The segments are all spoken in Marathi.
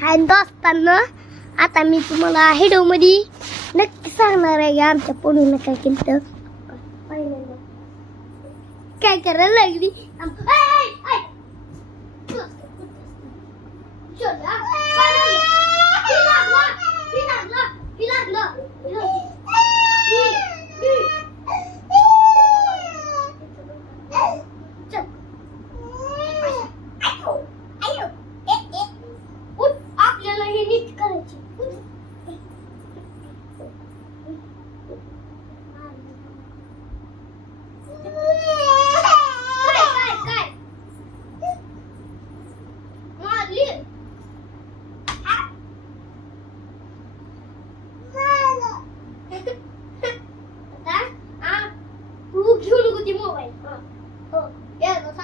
हाय दोस्तांना आता मी तुम्हाला हिडोमध्ये नक्की सांगणार आहे आमच्या पोरीनं काय केलं तर काय करायला लागली?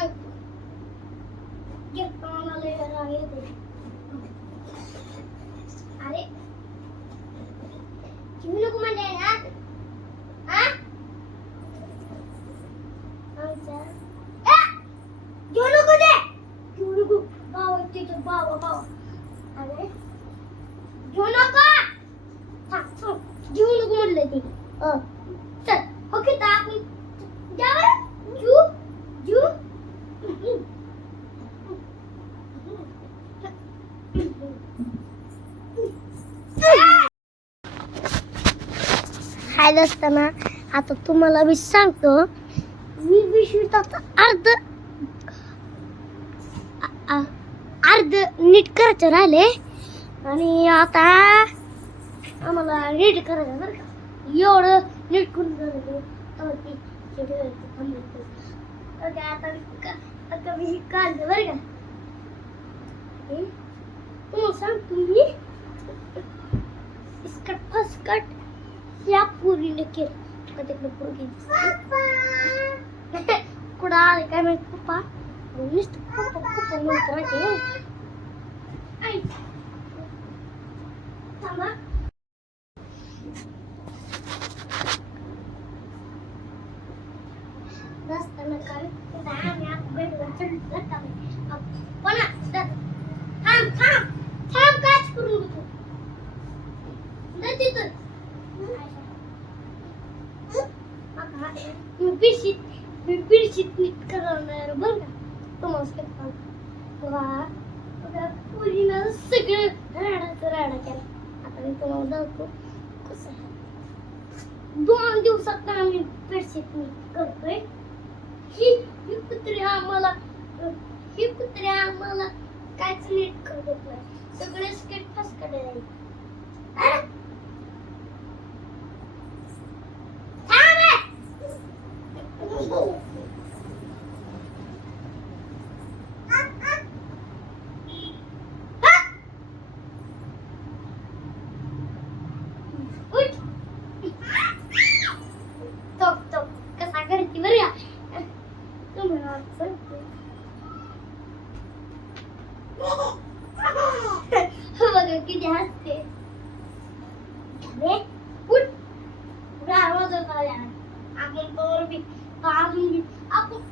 Sen git bana lira yedin. Hadi. Kimin okumadın ha? Ha? Amca. Yorugu de. Yorugu. Baba dedi baba baba. Hadi. Yorugu. Tak tak. Yorugu mu dedi? Oh. हाय असताना आता तुम्हाला मी सांगतो मी विश्वित आता अर्ध अर्ध नीट करायचं राहिले. आणि आता आम्हाला नीट करायचं बरं का. एवढं नीट करून झालं आता आता मी का- काढलं बरं का. तुम्हाला सांगतो मी. इसकट फसकट या पुरीने केलं. का तिकडे पोरगी कुठं आले काय माहीत? पप्पा? नुसतं पप्पा पप्पा म्हणतो माहिती आहे? आई. थांबा. रस्त्यानं काय इथं आम्ही आता बेडवर चढलो बरं का बाई. अ, कोणा? द- थांब थांब थांब काच करून घेतो दे तिथं आता मी पिशीत मी पिशीत नीट करणार बरं का तुम्हाला सांगतो बघा बघा पुरीनं सगळं राडाचं राडा केला आता मी तुम्हाला दाखवतो कसं आहे. दोन दिवसात आम्ही बेडशीट नीट करतोय ही ही कुत्री आम्हाला ही कुत्री आम्हाला कायच नीट करत नाही सगळे स्केट फास करायला तो तो कसा करते बरं का तुम्हाला सांगते. बघा किती हसते अरे, उठ. उठ, आवाज होत आला. आपण तर కాదు అప్పుడు